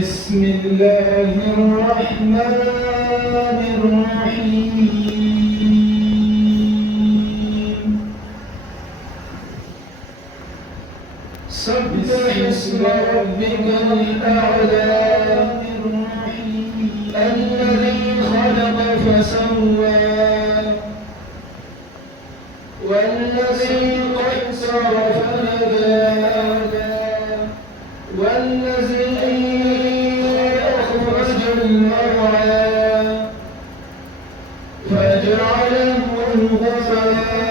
بسم الله الرحمن الرحيم سبح اسم ربك الأعلى الذي خلق فسوى والذي قدر فهدى والذي أخرج المرعى فجعله غثاء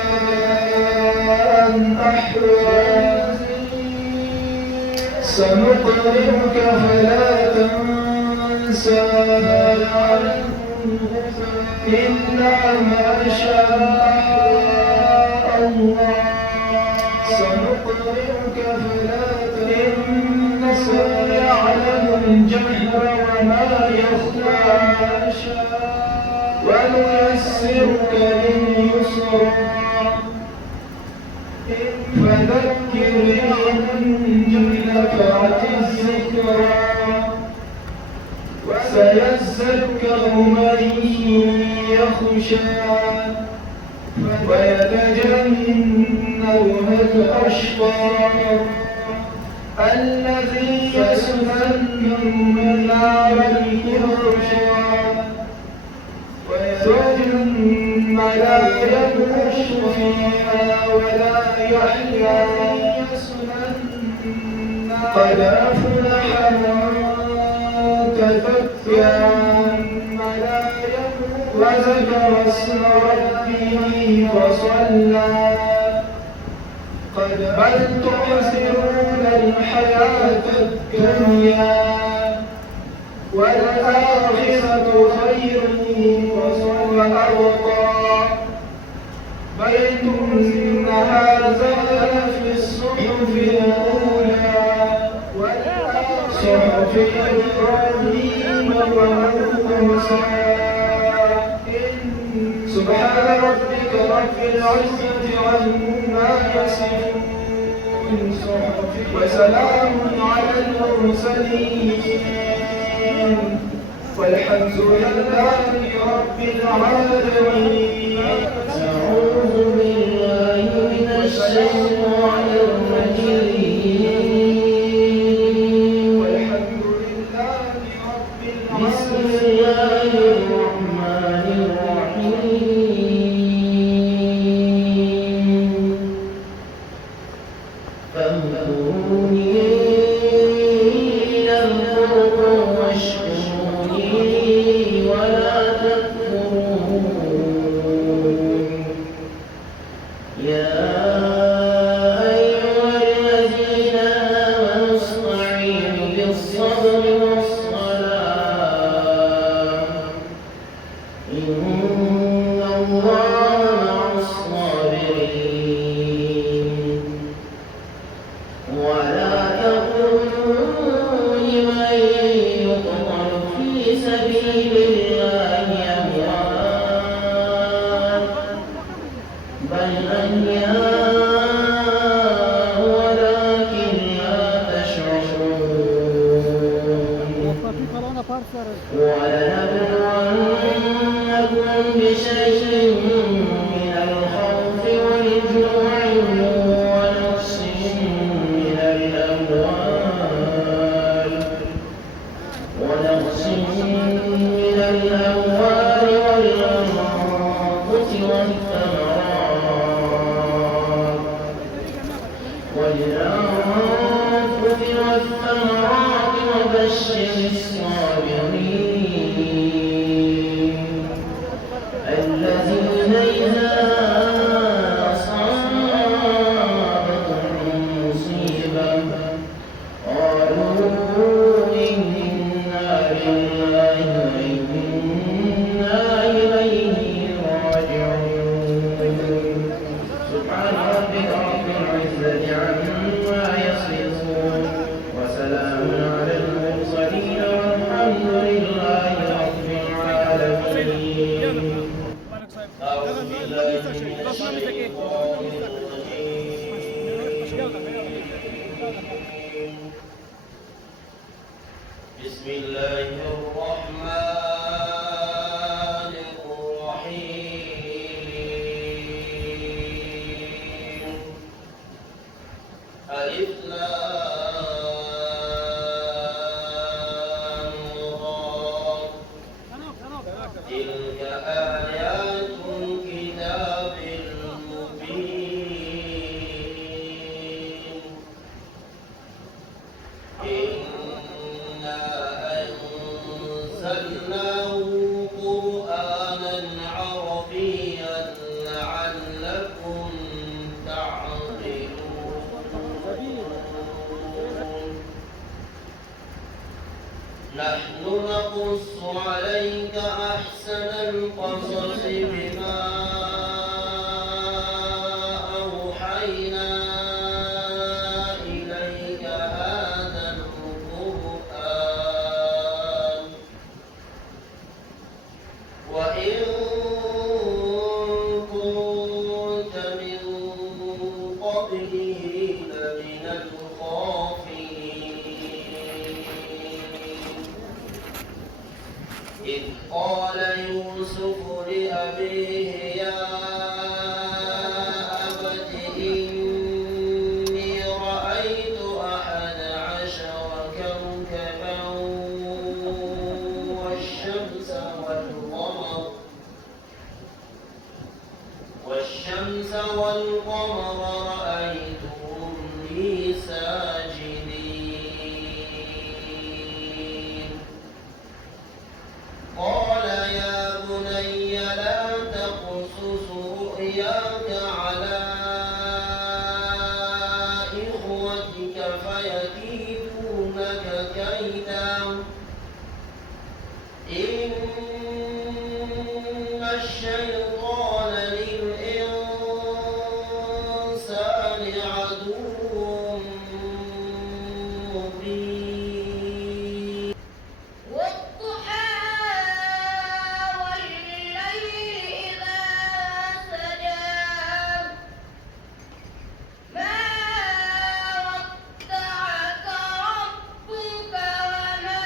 أحوى سنقرئك فلا تنسى إلا ما شاء الله سنقرئك فلا تنسى يعلم الجهر وما يخفى ونيسرك لليسرى فذكر إن نفعت الذكرى سيذكر من يخشى ويتجنبها الأشقى الذي يصلى النار الكبرى ثم لا يموت فيها ولا يحيا قد أفلح من تزكى وذكر اسم ربه فصلى بل تؤثرون الحياة الدنيا والآخرة خير وأبقى بل إن هذا لفي الصحف الأولى صحف إبراهيم وموسى سبحان ربك رب العزة عما يصفون وسلام على المرسلين والحمد لله رب العالمين. أعوذ بالله من الشيطان الرجيم. والحمد لله رب بسم العالمين. الله الرحمن الرحيم. فاذكروني أذكركم واشكروا لي ولا تكفرون. يا أيها الذين آمنوا استعينوا بالصبر والصلاة إن الله مع الصابرين. ولا تقولوا لمن يقتل في سبيل الله أموات بل أحياء ولكن لا تشعرون. ولنبلونكم بشيء من الخوف والجوع ونقص من الأموال والأنفس والثمرات وبشر الصابرين الذين إذا أصابتهم مصيبة قالوا إنا لله وإنا إليه راجعون. سبحان ربك رب العزة عما يصفون وسلام على المرسلين والحمد بسم الله الرحمن الرحيم ألف لام را تلك آيات الكتاب المبين إنا أنزلناه قرآنا عربيا لعلكم تعقلون نحن نقص عليك أحسن القصص بما أوحينا إليك هذا القرآن وإن كنت من قبله لمن الغافلين إذ قال يوسف لأبيه يا أبت إني رأيت 11 كوكبا والشمس والقمر رأيتهم لي ساجدين قال يا بني لا تقصص رؤياك على إخوتك فيكيدوا لك كيدا إن الشيطان للإنسان عدو مبين والضحى والليل إذا سجى ما ودعك ربك وما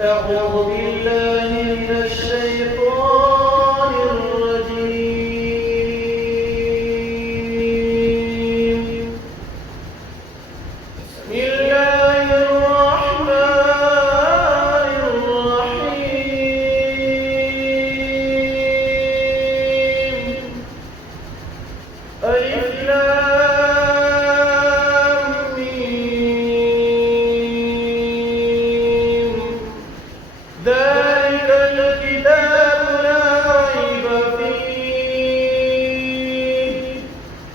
أعوذ بالله من الشيطان الرجيم. بسم الله الرحمن الرحيم. ألف لام ميم. ذلك الكتاب لا ريب فيه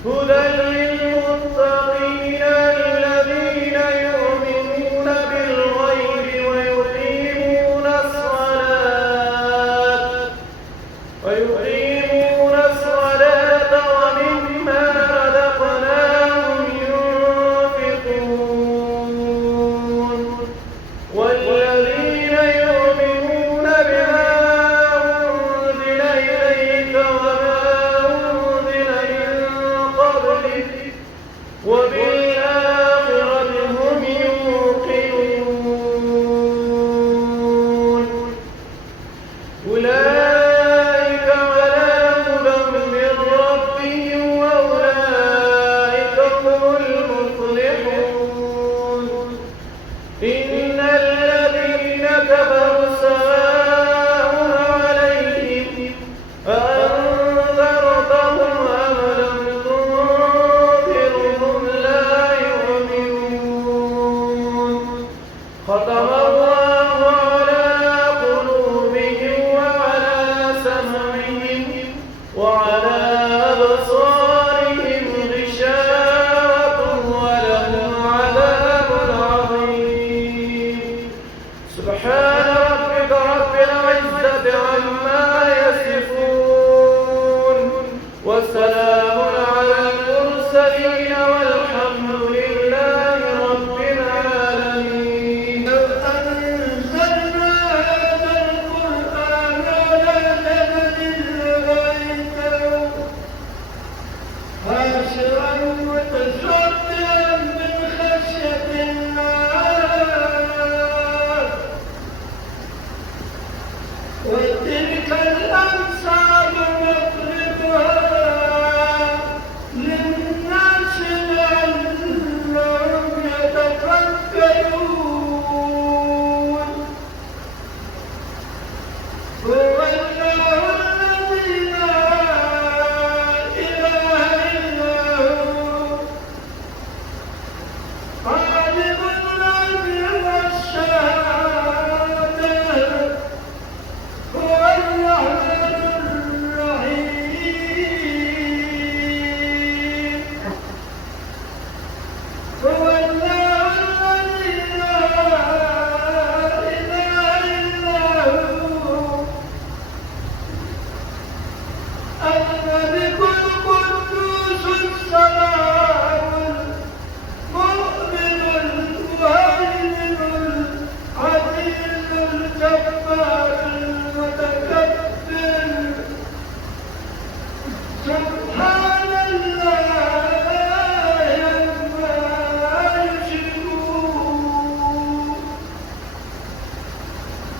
هدى للمتقين الذين يؤمنون بالغيب ويقيمون الصلاة ومما رزقناهم ينفقون والذين يؤمنون بما أنزل إليك وما أنزل من قبلك وبالآخرة هم يوقنون أولئك على هدى من ربهم وأولئك هم المفلحون. إن الذين كفروا سواء عليهم أأنذرتهم أم لم تنذرهم لا يؤمنون. ختم الله على قلوبهم وعلى سمعهم وعلى أبصارهم غشاوة ولهم عذاب عظيم. سبحان ربك رب العزة عما يصفون وسلام على المرسلين والحمد لله رب العالمين. لو أنزلنا هذا القرآن على جبل لرأيته خاشعا متصدعا من خشية الله. وتلك الأمثال نضربها للناس لعلهم يتفكرون. هو الله الذي لا إله إلا هو عالم الغيب والشهادة هو الرحمن الرحيم. هو الله الذي لا إله إلا هو الملك القدوس السلام المؤمن المهيمن العزيز الجبار المتكبر. سبحان الله عما يشركون.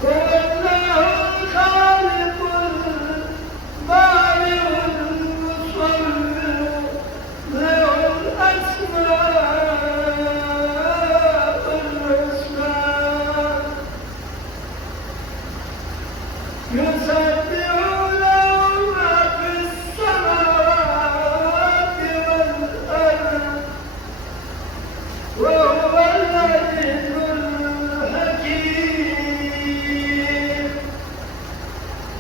هو الله الخالق البارئ المصور له الأسماء الحسنى. يسبح له ما في السماوات والأرض وهو العزيز الحكيم.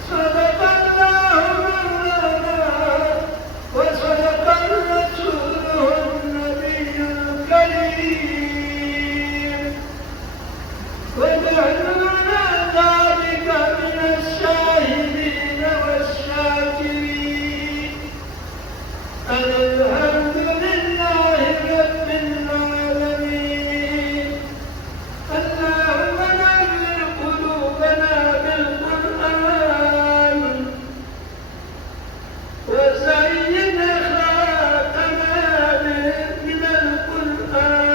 صدق الله مولانا وصدق رسوله النبي الكريم. وجعلنا ذلك من الشاهدين والشاكرين. الحمد لله رب العالمين. اللهم نور قلوبنا بالقرآن وزين أخلاقنا من القرآن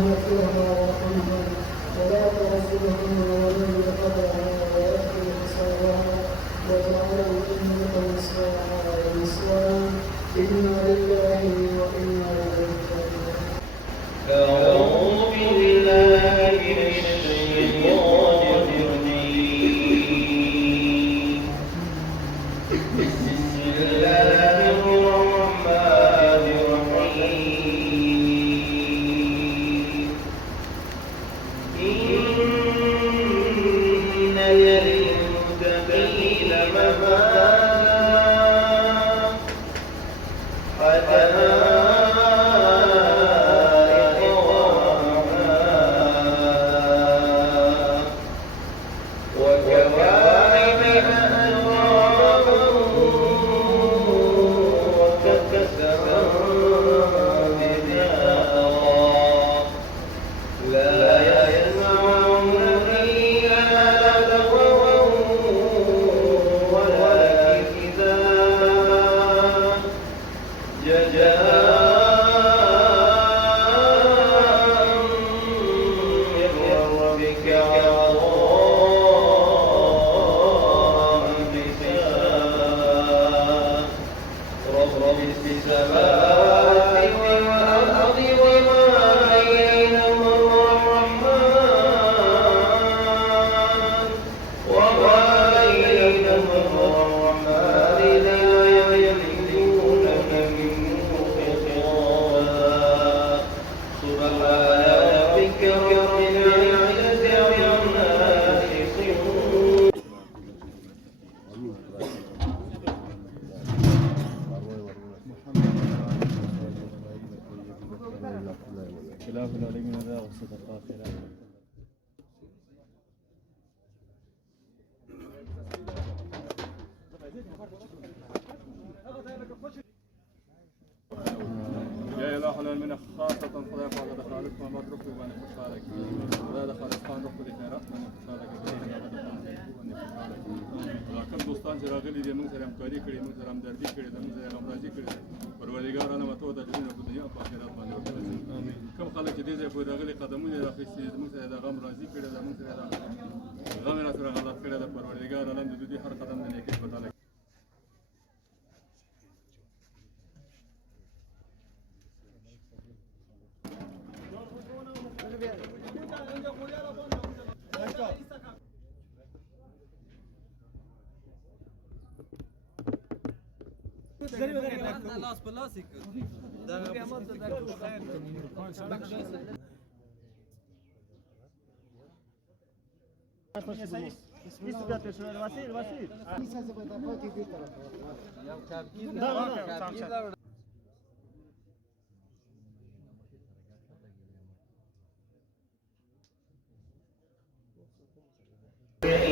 واغفرها وارحمها ولا تعصبها ولا يقطعها ويغفر حسابها وجعله إنك نسوان إنا لله وإنا إليه راجعون. أعوذ بالله من الشيطان الرجيم. بسم الله الرحمن الرحيم. إن للمتقين مفازا خلاف العلم هذا والصدقات خلاف. يا إله العالمين خاصة صدق على دخالك وما ترك بني خالك ولا دخل خان رب الخيرات من خالك راکم دوستان چې راغلي دي موږ سره همکاري کړې موږ سره همدردي کړې ده موږ سره غمرازي کړې ده پروردګار الله متو د ټولو په دنیا او آخرت باندې وکړي کوم خلک چې دې ځای پورې راغلي قدمونه یې راخیستي موږ سره د غمرازي کړې ده موږ سره غم را سره غلط کړې ده پروردګار الله د دې هر قدم د نیکۍ بدله لاس په لاس کې دا قیامت د خیر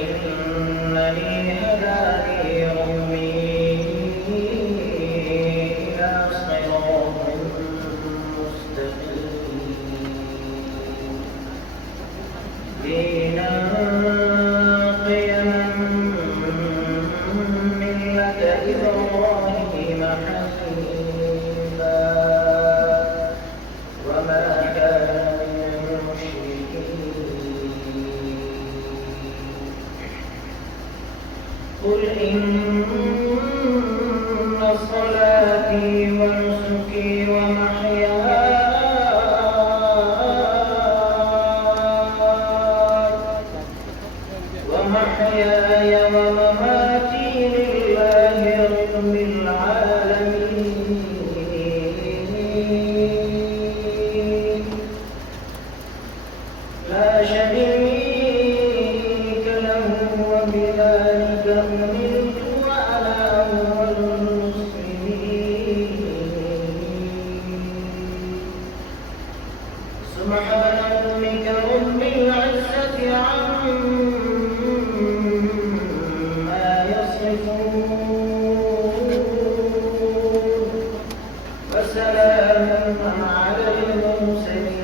إنني هداني ربي إلى صراط مستقيم دينا قيما ملة إبراهيم حنيفا وما كان من المشركين قل إن صلاتي ونسكي ومحياي ومماتي لله رب العالمين لا شريك له وبذلك أمرت وأنا أول المسلمين سبحان ربك رب العزة عما يصفون وسلام على المرسلين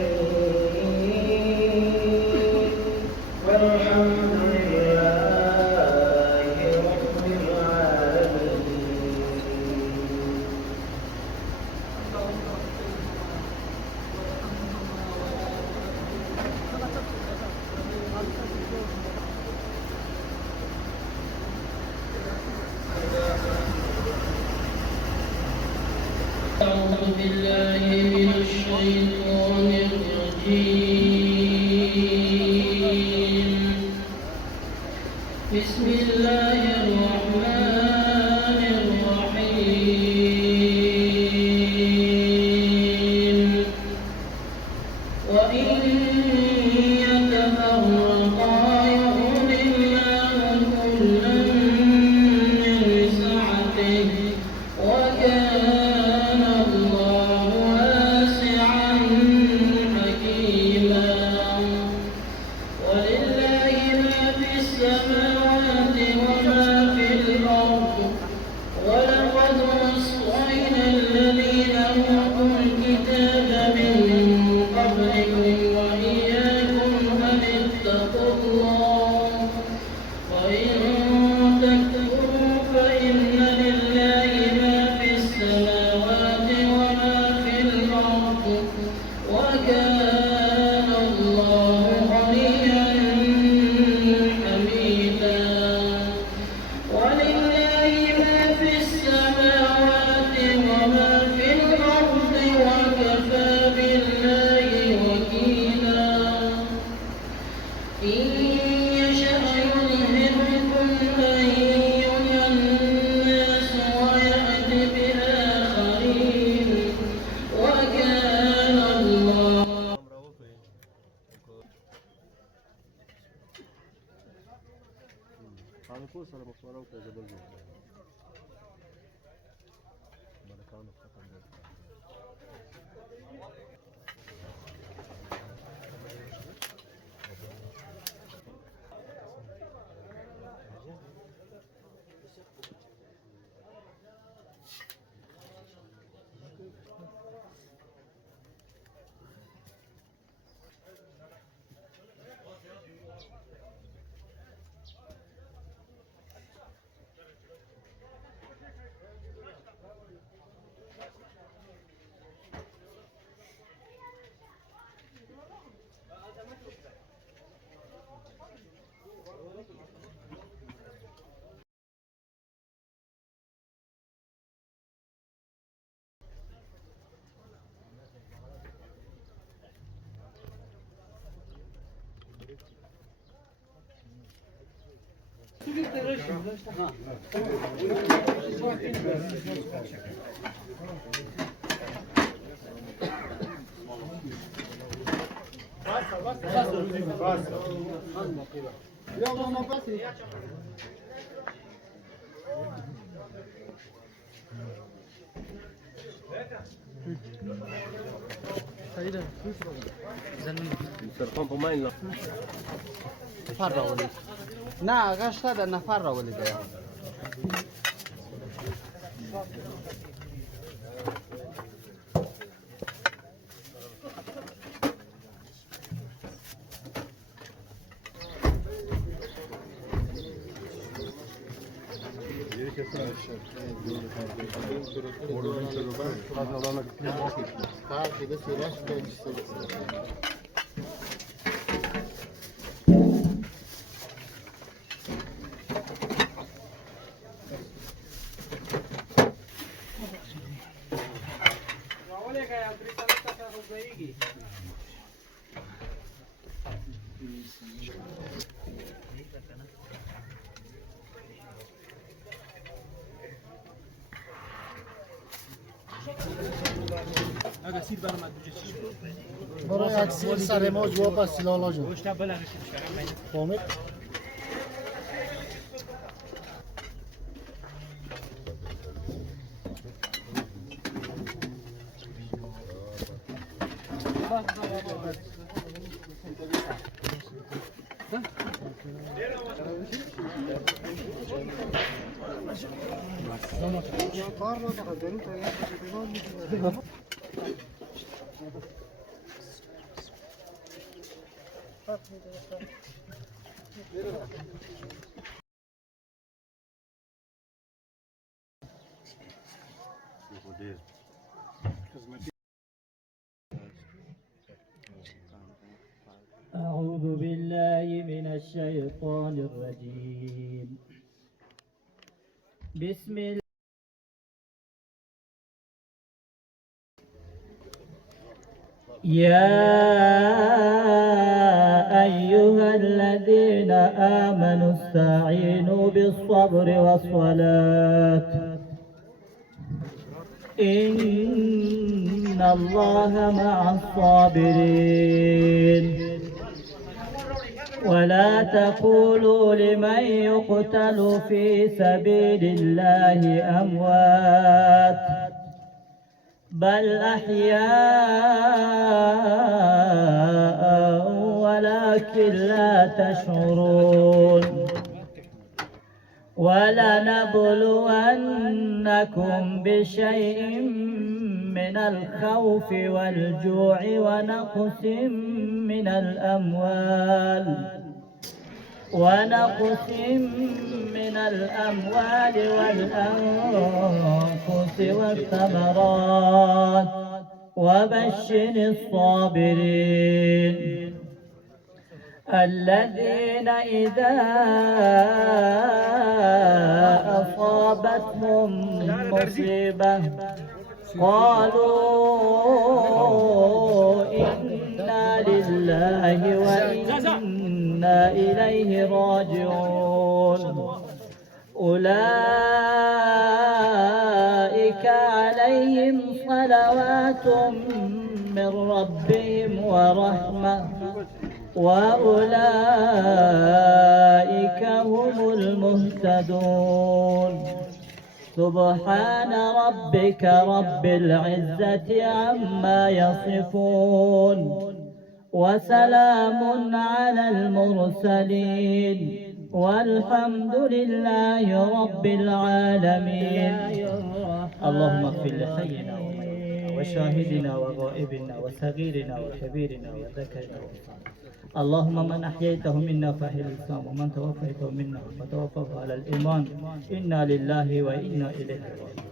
بالله من الشيطان الرجيم بسم الله الرحمن الرحيم وإن يتفرقا يغن الله كلا من سعته وكان الله واسعا حكيما ولله ما في السماوات وما في الأرض ولقد وصينا الذين أوتوا الكتاب من قبلكم وإياكم أن اتقوا الله وإن تكفروا فإن لله ما في السماوات وما في الأرض وكان الله غنيا حميدا ولله ما في السماوات وما في الأرض وكفى بالله وكيلا إن يشأ يذهبكم أيها الناس ويأت بآخرين وكان الله نفر راولید نه گشته در نفر راولیده برای اکسیر سر ما جواب است لالا جون فهمید؟ أعوذ بالله من الشيطان الرجيم بسم الله يا أيها الذين آمنوا استعينوا بالصبر والصلاة إن الله مع الصابرين ولا تقولوا لمن يقتل في سبيل الله أموات بل أحياء ولكن لا تشعرون ولنبلونكم بشيء من الخوف والجوع ونقص من الأموال والأنفس والثمرات وبشر الصابرين الذين إذا أصابتهم مصيبة قالوا إنا لله وإنا إليه راجعون أولئك عليهم صلوات من ربهم ورحمة وأولئك هم المهتدون سبحان ربك رب العزة عما يصفون وسلام على المرسلين والحمد لله رب العالمين. اللهم اغفر لحينا وميتنا وشاهدنا وغائبنا وصغيرنا وكبيرنا وذكرنا وانثانا. اللهم من أحييته منا فأحيي الإسلام ومن توفيته منا فتوفه على الإيمان إنا لله وإنا إليه راجعون.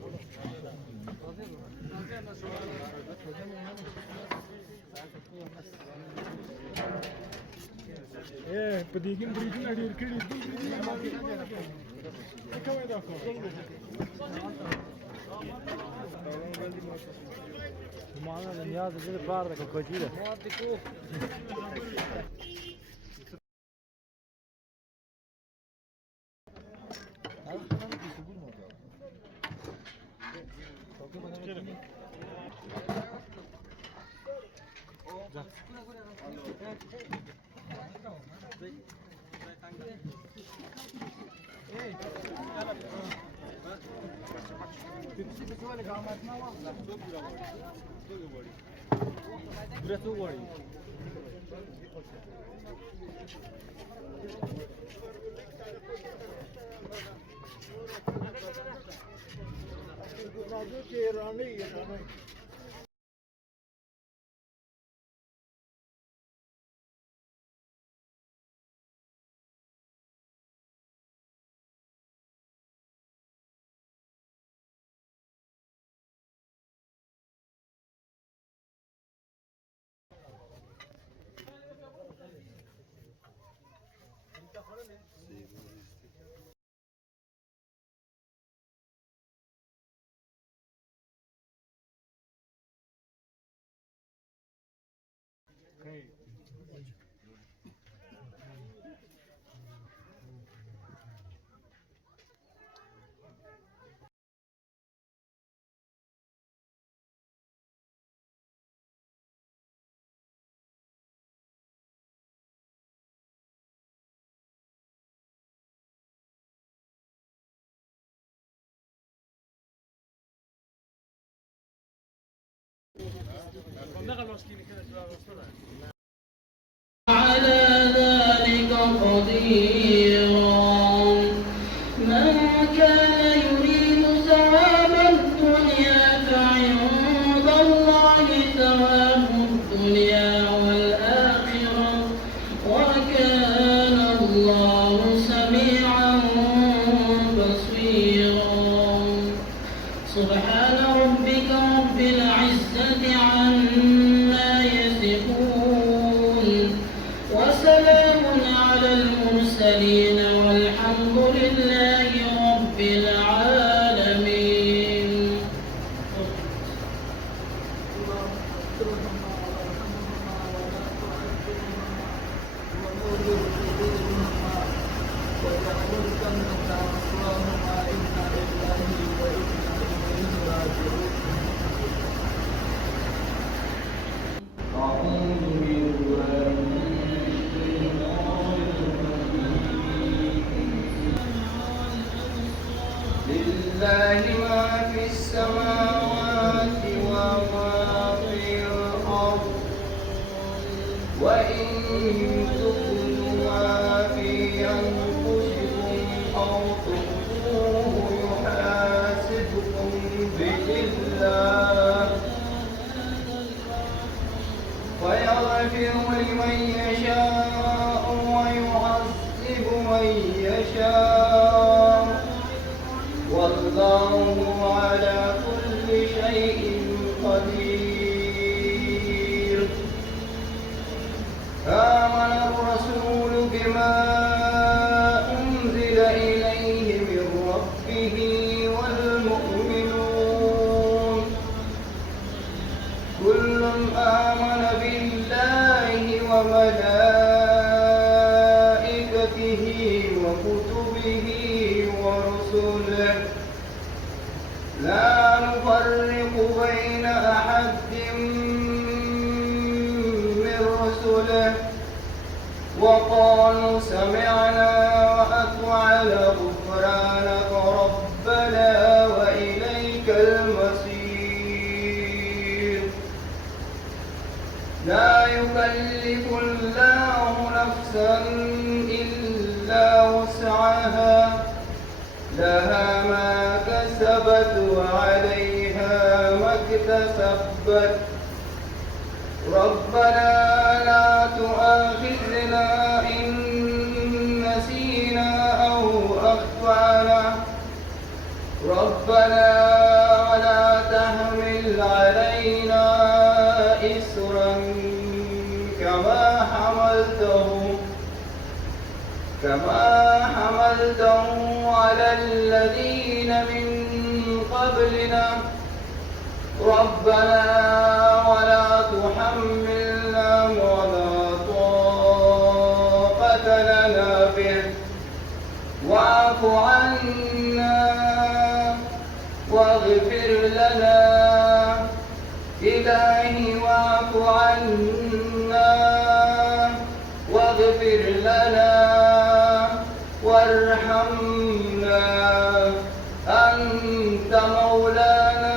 على ذلك قديرا من كان يريد ثواب الدنيا فعند الله ثواب الدنيا والآخرة وكان الله سميعا بصيرا. سبحان ربك رب العزة عما يصفون وسلام على المرسلين والحمد لله رب العالمين. ولله ما في السماوات وما في الأرض وإن تبدوا ما في أنفسكم أو تخفوه يحاسبكم به الله ويغفر لمن يشاء ويعذب من يشاء والله على كل شيء قدير. آمن الرسول بما أنزل إليه من ربه والمؤمنون كل آمن بالله وملائكته وكتبه ورسله لا نفرق بين أحد من رسله وقالوا سمعنا وأطعنا غفرانك ربنا وإليك المصير. لا يكلف الله نفسا إلا وسعها لها ما كسبت وعليها ما اكتسبت ربنا لا تؤاخذنا إن نسينا أو أخطأنا ربنا ولا تحمل علينا إصرا كما حملته على الذين من قبلنا ربنا ولا تحملنا ما لا طاقة لنا به واعف عنا واغفر لنا إلهي واعف عنا واغفر لنا وارحمنا أنت مولانا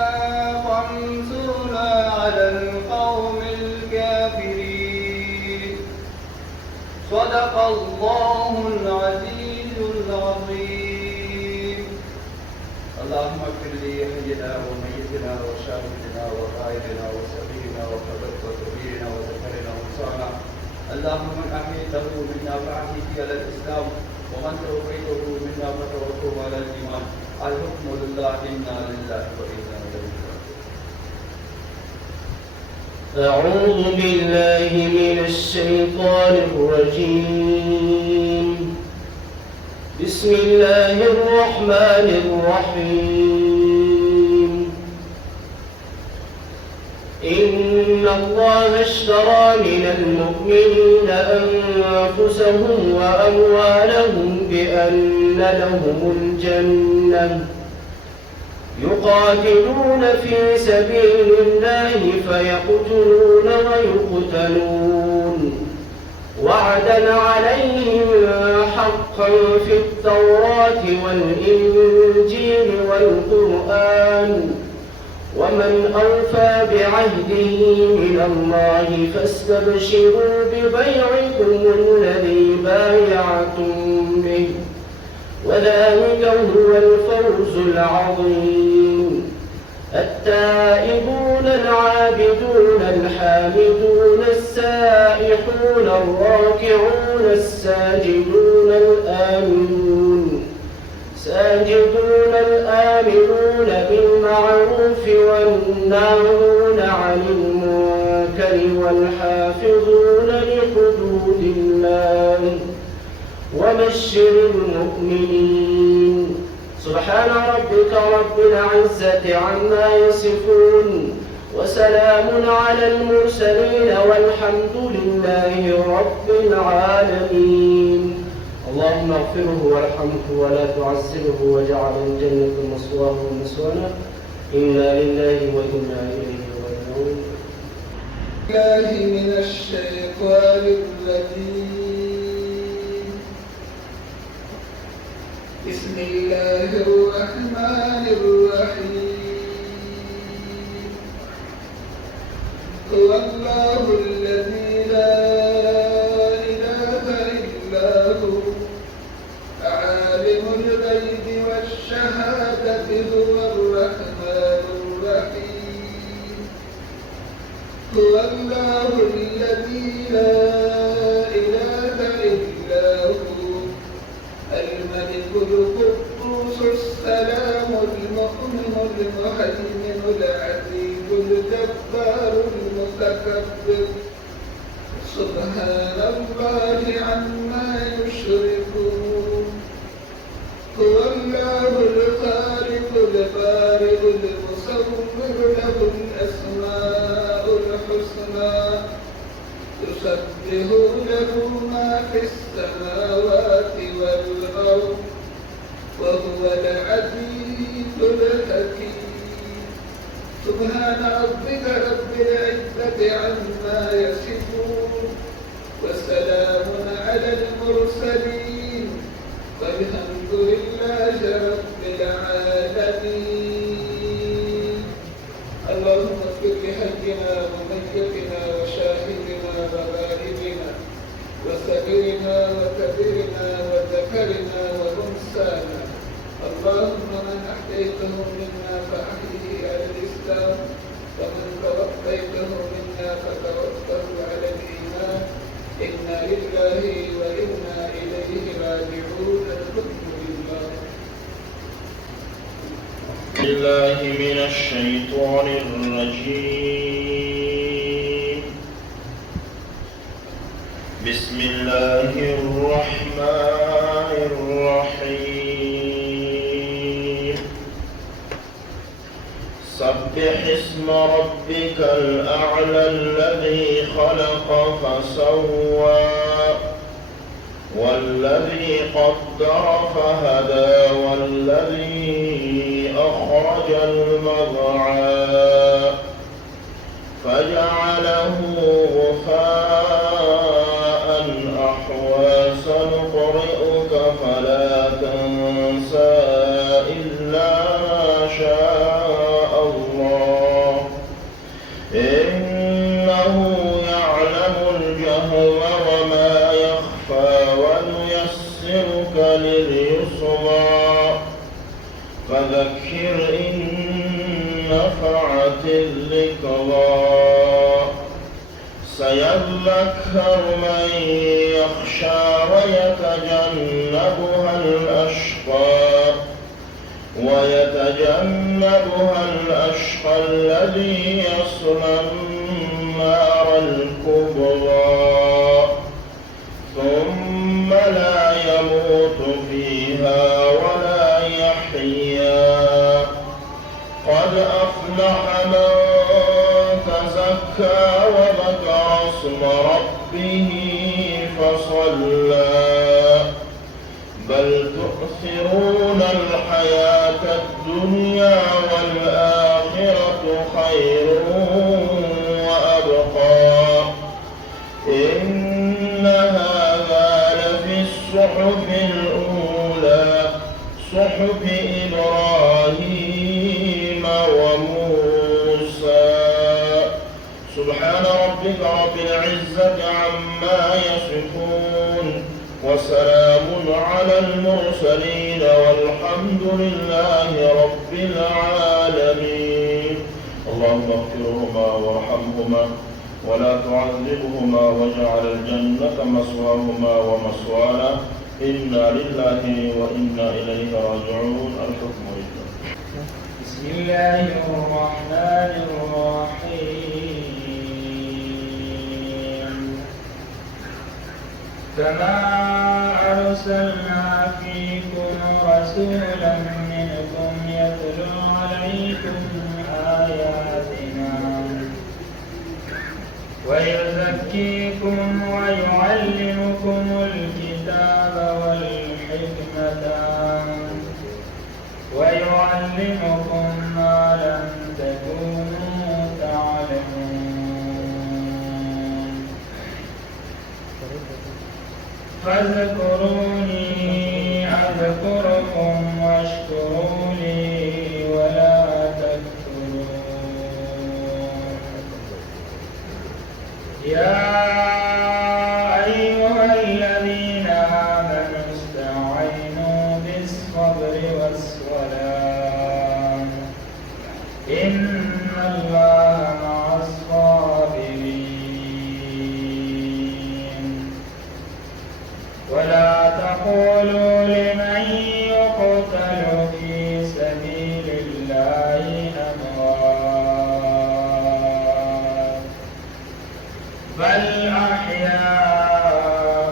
فانصرنا على القوم الكافرين. صدق الله العزيز العظيم. اللهم اغفر لحينا وميتنا وشاهدنا وغائبنا وصغيرنا وكبيرنا وذكرنا وانثانا اللهم من احييته منا فاحيه على الاسلام ومن توفيته منا فتوفه على الايمان. الحكم لله انا لله وانا اليه راجعون. أعوذ بالله من الشيطان الرجيم. بسم الله الرحمن الرحيم. إن الله اشترى من المؤمنين أنفسهم وأموالهم بأن لهم الجنة يقاتلون في سبيل الله فيقتلون ويقتلون وعدا عليهم حقا في التوراة والإنجيل والقرآن ومن أوفى بعهده من الله فاستبشروا ببيعكم الذي بايعتم به وذلك هو الفوز العظيم. التائبون العابدون الحامدون السائحون الراكعون الساجدون الآمرون بالمعروف والناهون عن المنكر والحافظون لحدود الله وبشر المؤمنين. سبحان ربك رب العزة عما يصفون وسلام على المرسلين والحمد لله رب العالمين. اللهم اغفره وارحمه ولا تعذبه واجعل الجنة مثواه ومثوانا. إنا لله وإنا إليه راجعون. الله من الشيطان الرجيم. بسم الله الرحمن الرحيم. الله عما يشركون هو الله الخالق البارئ المصور له الأسماء الحسنى يسبح له ما في السماوات والأرض وهو العزيز الحكيم سبحان ربك رب العزة عما يصفون وسلام على المرسلين والحمد لله رب العالمين. اللهم اغفر لحينا وميتنا وشاهدنا وغائبنا وصغيرنا وكبيرنا وذكرنا وانثانا. اللهم من احييته منا فاحيه على الاسلام ومن توفيته منا فتوفه على الايمان. انا لله وانا اليه راجعون. الحمد لله. بالله من الشيطان الرجيم. بسم الله الرحمن الرحيم. سبح اسم ربك الأعلى الذي خلق فسوى والذي قدر فهدى والذي أخرج المرعى فجعله غثاء أحوى سنقرئك فلا تنسى إلا ما شاء الله إنه يعلم الجهر وما يخفى ونيسرك لليسرى فذكر إن نفعت الذكرى سيذكر من يخشى ويتجنبها الأشقى الذي يصلى النار الكبرى ثم لا يموت فيها ولا يحيا قد أفلح من تزكى وذكر اسم ربه فصلى بل تؤثرون الحياة الدنيا والآخرة خير وأبقى إن هذا لفي الصحف الأولى صحف إبراهيم وموسى. سبحان ربك رب العزة عما يصفون وسلام على المرسلين والحمد لله رب العالمين. اللهم اغفرهما وارحمهما ولا تعذبهما واجعل الجنة مثواهما ومثوانا إنا لله وإنا إليه راجعون. الحكم لله. بسم الله الرحمن الرحيم. كما أرسلنا فيكم رسولا منكم يتلو عليكم آياتنا ويزكيكم ويعلمكم الكتاب والحكمة ويعلمكم ما لم تكونوا تعلمون فاذكروني أذكركم واشكروا لي ولا تكفرون. يا أيها الذين آمنوا استعينوا بالصبر والصلاة إن الله مع الصابرين. ولا تقولوا لمن يقتل في سبيل الله أموات، بل أحياء عند ربهم يرزقون. يا أيها الذين آمنوا استجيبوا لله وللرسول إذا دعاكم لما يحييكم.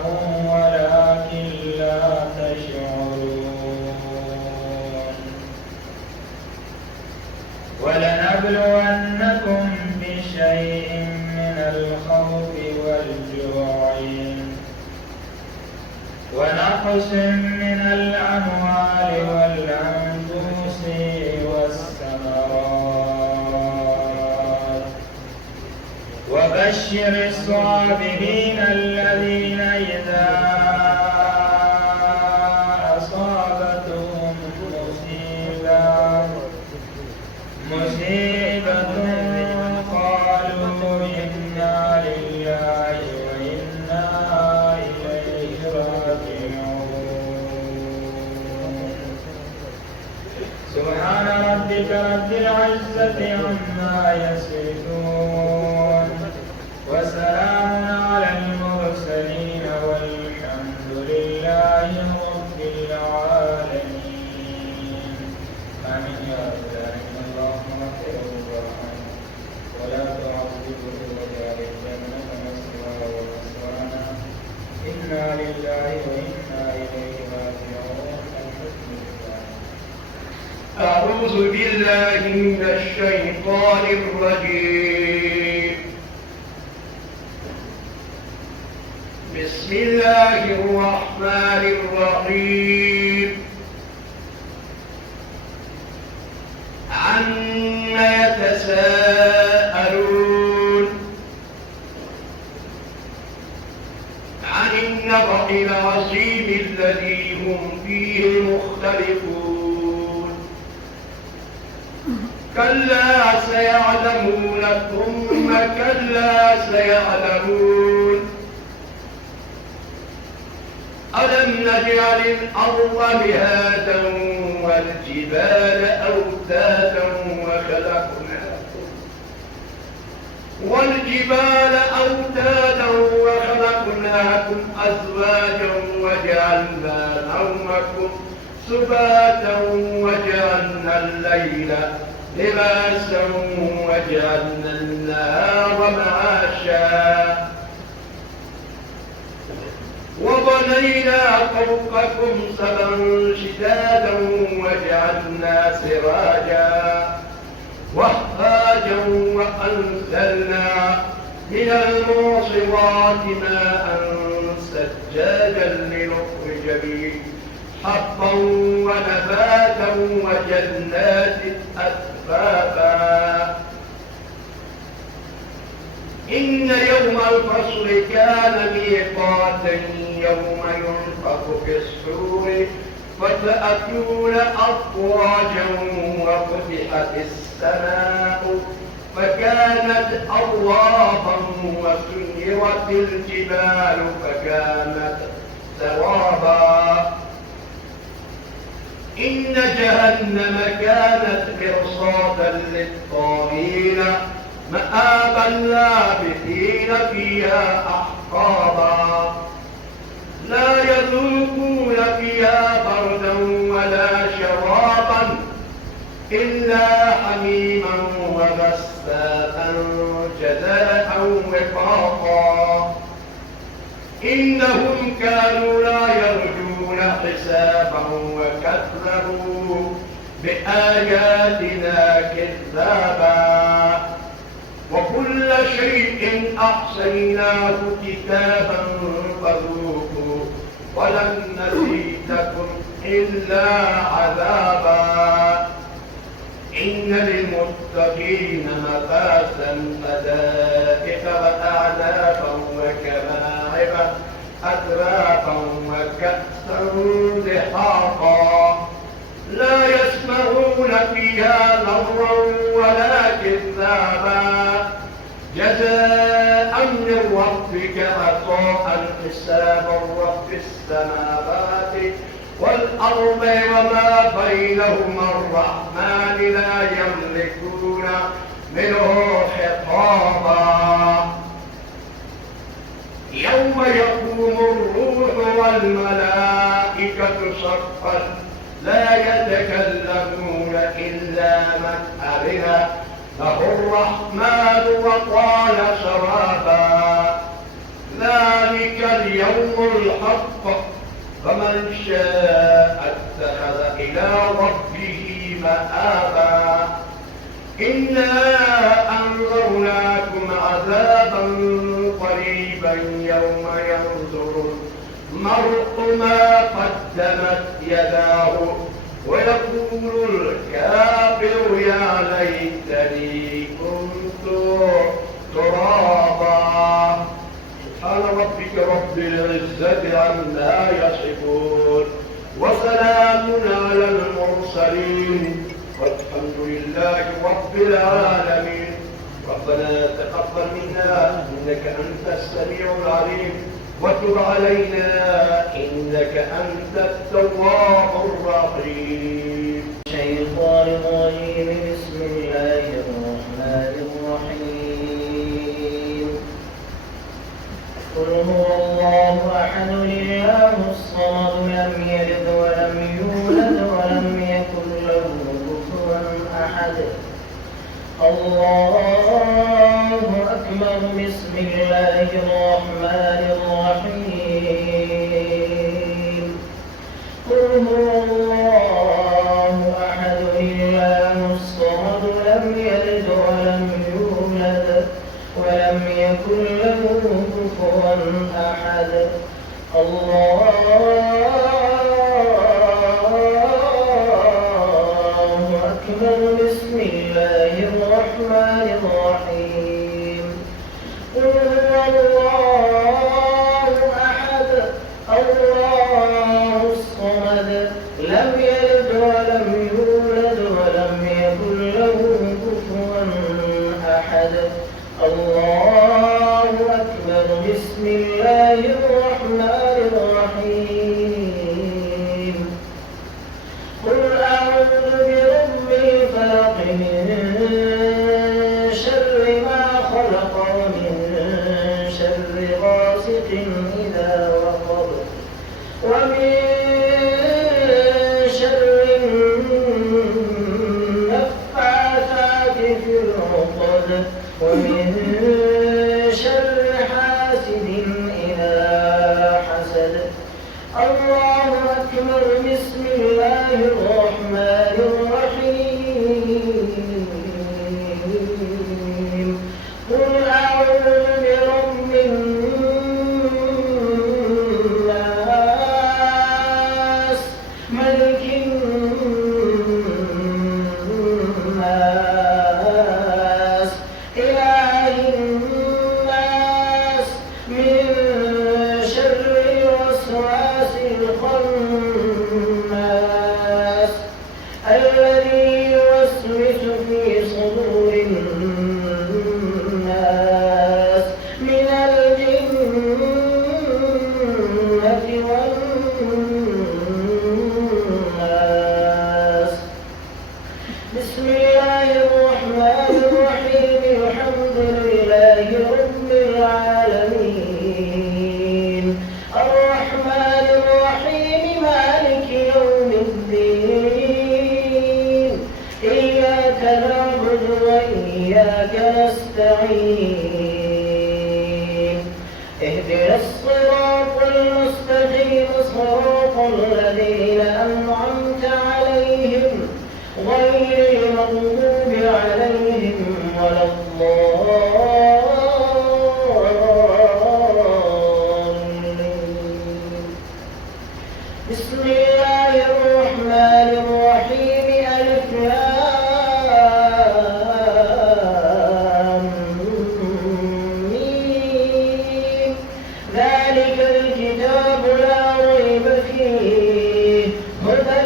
ونقص من الأموال والأنفس والثمرات وبشر الصابرين الذين إذا أصابتهم مصيبة قالوا إنا لله وإنا إليه راجعون. سبحان ربك رب العزة عما يصفون وسلام على المرسلين والحمد لله رب العالمين. آمين يا رب العالمين. اللهم اغفره وارحمه ولا تعذبه واجعل الجنة مثواه ومثوانا. إنا لله وإنا إليه راجعون. الحمد لله. أعوذ بالله من الشيطان الرجيم. بسم الله الرحمن الرحيم. عما يتساءلون عن النبأ العظيم الذي هم فيه مختلفون. كلا سيعلمون ثم كلا سيعلمون. ألم نجعل الأرض مهادا والجبال أوتادا وخلقناكم أزواجا وجعلنا نومكم سباتا وجعلنا الليل لباسا وجعلنا النهار معاشا وبنينا فوقكم سبعا شدادا وجعلنا سراجا وهاجا وأنزلنا من المعصرات ماء سجاجا لنخرج به حبا ونباتا وجنات أكفافا. إن يوم الفصل كان ميقاتا يوم ينفخ في الصور فتأتون أفواجا وفتحت السماء فكانت أبوابا وسيرت الجبال فكانت سرابا. إن جهنم كانت مرصادا للطاغين مآبا لابثين فيها أحقابا. لا يذوقون فيها بردا ولا شرابا إلا حميما وغساقا جزاء وفاقا. إنهم كانوا لا يرجون حسابا وكذبوا بآياتنا كذابا. وكل شيء أحصيناه كتابا فذوقوا ولن نزيدكم إلا عذابا. إن للمتقين مفازا حدائق وأعنابا وكواعب أترابا وكأسا دحاقا. لا يسمعون فيها لغوا ولا كذابا. جزاء من ربك عطاء حسابا رب السماوات والأرض وما بينهما الرحمن لا يملكون منه خطابا. يوم يقوم الروح والملائكة صفا لا يتكلمون إلا من أذن له الرحمن وقال صوابا. ذلك اليوم الحق فمن شاء اتخذ إلى ربه مآبا. إنا أنذرناكم عذابا قريبا يوم ينظر المرء ما قدمت يداه ويقول الكافر يا ليتني كنت ترابا. سبحان ربك رب العزة عما يصفون وسلام على المرسلين والحمد لله رب العالمين. ربنا تقبل منا إنك أنت السميع العليم وتب علينا إنك أنت التواب الرحيم. الشيطان الرجيم بسم الله الرحمن الرحيم. قل هو الله أحد الله الصمد لم يلد ولم يولد ولم يكن له كفوا أحد. الله أكبر. بسم الله الرحمن الرحيم. قل هو الله أحد الله الصمد لم يلد ولم يولد ولم يكن له كفوا أحد. الله أكبر. بسم الله الرحمن الرحيم. قل هو الله أحد الله الصمد لم يلد ولم يولد ولم يكن له كفوا أحد. الله أكبر. بسم الله الرحمن الرحيم. قل أعوذ برب الفلق من شر ما خلق ومن شر غاسق إذا وقب ومن شر النفاثات في العقد ومن شر حاسد إذا حسد. الله أكبر. بسم الله الرحمن الرحيم. قل أعوذ برب الناس ملك الناس إله الناس من شر الوسواس الخناس الذي يوسوس في صدور الناس من الجنة والناس. بسم الله الرحمن الرحيم. الحمد لله رب العالمين الرحمن الرحيم مالك يوم الدين إياك نعبد وإياك نستعين. اهدنا الصراط المستقيم صراط الذين أنعمت عليهم غير المغضوب عليهم ولا الضالين. بسم الله الرحمن الرحيم. ألف لام ميم. ذلك الكتاب لا ريب فيه هدى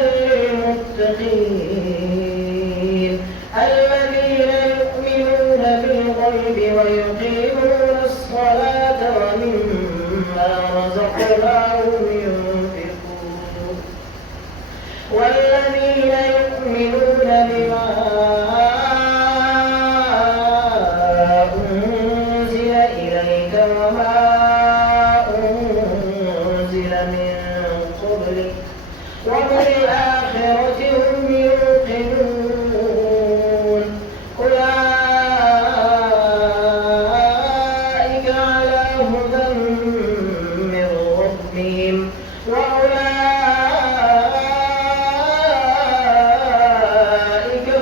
للمتقين الذين يؤمنون بالغيب ويقيمون الصلاة ومما رزقناهم ينفقون والذين يؤمنون بما أنزل إليك وما أنزل من قبلك وبالآخرة هم يوقنون. أولئك على هدى من ربهم وأولئك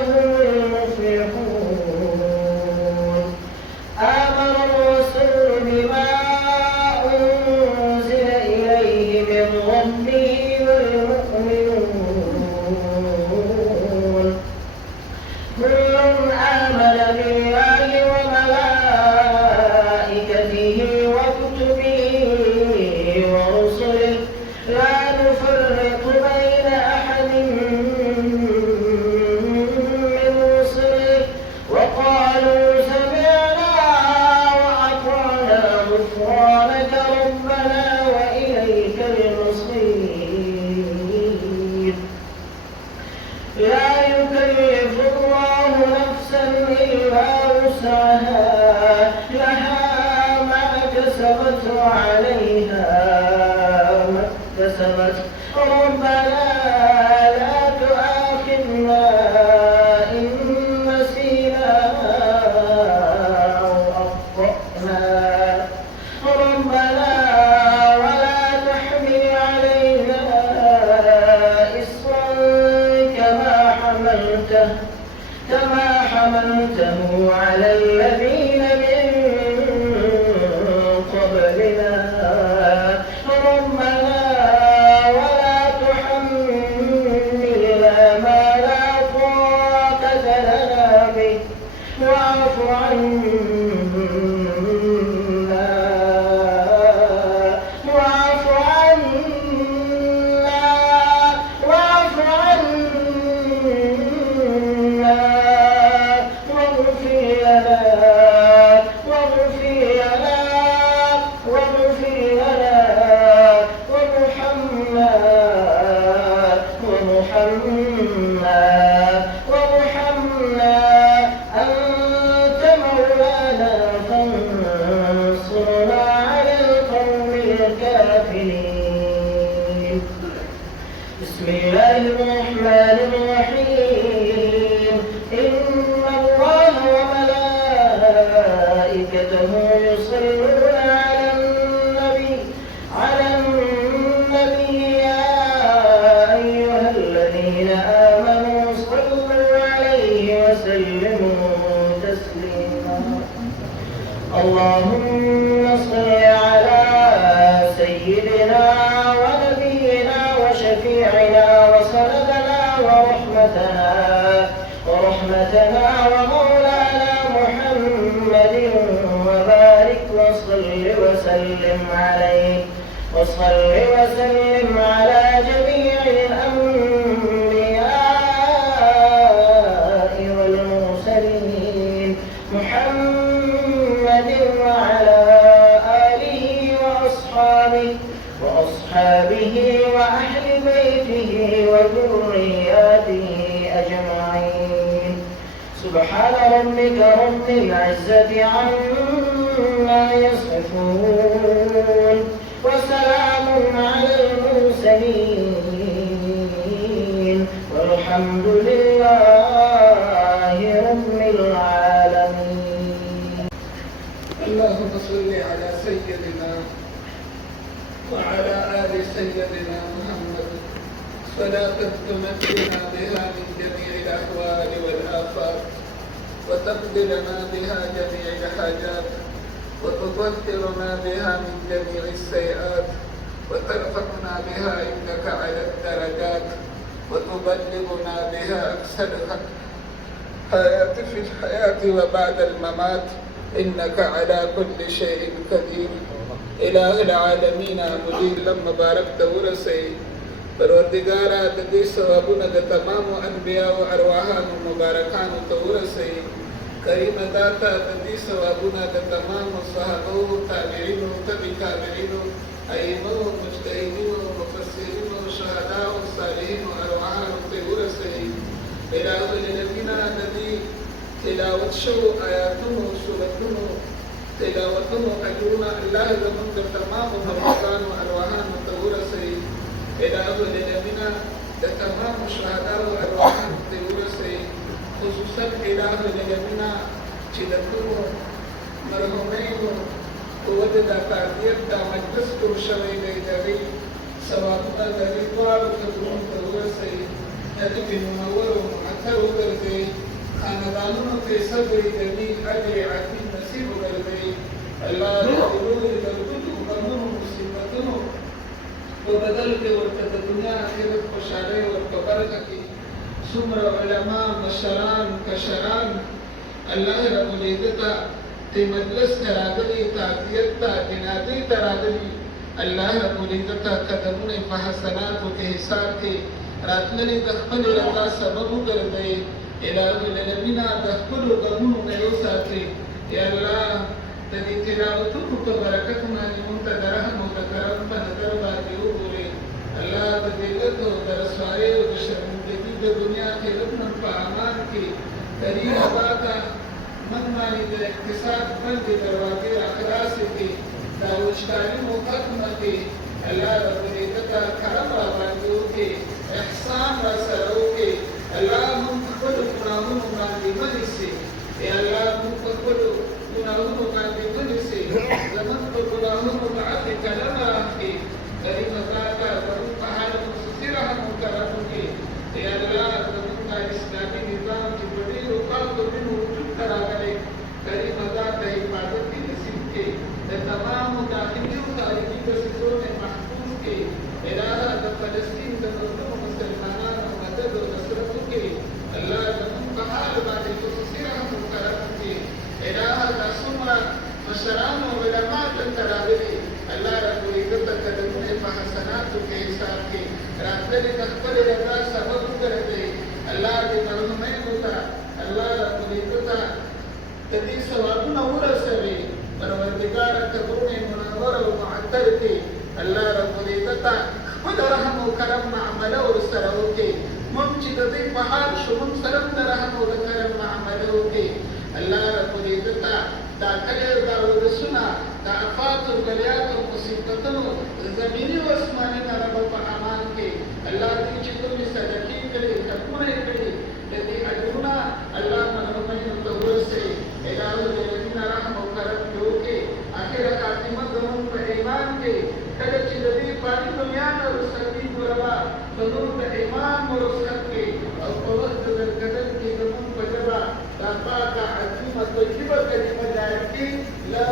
هم المفلحون. آمن الرسول بما أنزل إليه من لا نفرق بين أحد من رسله وقالوا سمعنا وأطعنا غفرانك ربنا وإليك المصير لا يكلف الله نفسا إلا وسعها لها ما كسبت وعليها ما اكتسبت ربنا لا تؤاخذنا إن نسينا أو أخطأنا ربنا ولا تحمل علينا إصرا كما حملته على الذين من قبلنا ربنا ولا تحملنا ما لا طاقة لنا به واعف وارحمنا أنت مولانا فانصرنا على القوم الكافرين بسم الله الرحمن الرحيم إن الله وملائكته يصلون على النبي يا أيها الذين آمنوا صلوا عليه وسلموا تسليما اللهم صل على سيدنا ونبينا وشفيعنا وسندنا ورحمتنا ومولانا محمد وبارك وصل وسلم على جميع الأنبياء والمرسلين محمد وعلى آله وأصحابه وأهل بيته وذرياته أجمعين سبحان ربك رب العزة عما يصفون وسلام على المرسلين والحمد لله رب العالمين. اللهم صل على سيدنا وعلى آل سيدنا محمد صلاة تمكننا بها من جميع الأحوال والآفات وتقضي لنا بها جميع الحاجات وتطهرنا بها من جميع السيئات وترفعنا بها إنك على الدرجات وتبلغنا بها أقصى الحياة في الحياة وبعد الممات إنك على كل شيء قدير إله العالمين مجيد لما باركت ورسي پروردگارا ددی ثوابونه د تمام انبیاء او ارواحان مبارکان تورسي کریم داتا ددی ثوابونه د تمام صحابه تابعین تبع تابعین ائمه مجتهدین مفسرین شهداء صالحین ارواحان تورسي اله لنبینا ددی تلاوت شو آیاتونو سورتونو تلاوتونو اجرنا الله زمون د تمام مبارکان او ارواحان تورسي إله لنبينا تمام الشهداء والأرواحان تورسي خصوصا إله لنبينا جدتو مرحومين ووجد تعذيب دا مجلس شوي ليدري سوابنا ذري دوار تدرون تورسي نبي منور ومعتر وقلبي خاندانون في صدر جميل أجر عتيم نسيب قلبي الله يقولون لدرجته وقنون مصيبتنه وبدل کے ورته دنیا آخرت خوشاله ورته برکه کی څومره علما مشران کشران الله رب العزت ته مجلس تراغلی تعزیت تا جنازی تراغلی الله رب العزت قدمونه په حسناتو کې حساب کې راتللې د خپل رضا سبب وګرځي الهي العالمین د خپل غمونو نه یو ساتي یا الله د دې تلاوتونو په برکت باندې مونږ ته د رحم او د کرم په نظر باندې وګوري الله د دې له رسوایی او د شرمندګۍ د دنیا کې لږ په امان کې دې آباده من باندې د اقتصاد بندې دروازې اخلاص کې دا وشکالي مو ختمه کې الله رب العزت کرم را باندې وکړي احسان را سره وکړي الله مونږ خپل ګناهونو باندې ونیسي ای الله مونږ خپل ګناهونو باندې ونیسي زموږ په ګناهونو باندې کلام راکړي کریم ذات زموږ په حال خصوصي رحم وکړه وکړي ای الله زموږ د اسلامي نظام چې په ډېرو خلکو دین وجود ته راغلی کریم ذات د حفاظت کې نصیب کړي د تمامو داخلي او خارجي دسیسو نه محفوظ کړي الهه د فلسطین د مظلومو مسلمانانو مدد او نصرت وکړي الله زموږ په حال باندې خصوصي رحم وکړه وکړي الهه دا څومره مشران او علما دلته راغلي الله رب العزت قدمونه په حسناتو کې حساب کې راتللې د خپل رضا سبب وګرځي الله دې مرحومینو ته الله رب العزت د دې ثوابونه ورسوي پروردگار قبرونه منور او معطر کې الله رب العزت خپل رحم او کرم معامله ورسره وکړي مونږ چې د دې په حال شو مونږ سره د رحم او کرم معامله وکړي الله رب العزت دا کله دا ورسونه دا آفات او بلیات او مصیبتونو زمینی او اسماني رب په امان کې الله دې چې کومې صدقې کړي خدمت کړي دې اجرونه الله مرحومینو ته ورسوي الهي الذين رحم او کرم وکړي اخر خاتمه زموږ په ایمان کې کله چې د دې پاتې دنیا نه رسېږي ګوروا په نور د ایمان ورسېږي کې او په وخت د قدر کې زموږ په جبا دا پاکه عظیمه طیبه کلمه جاری کې لا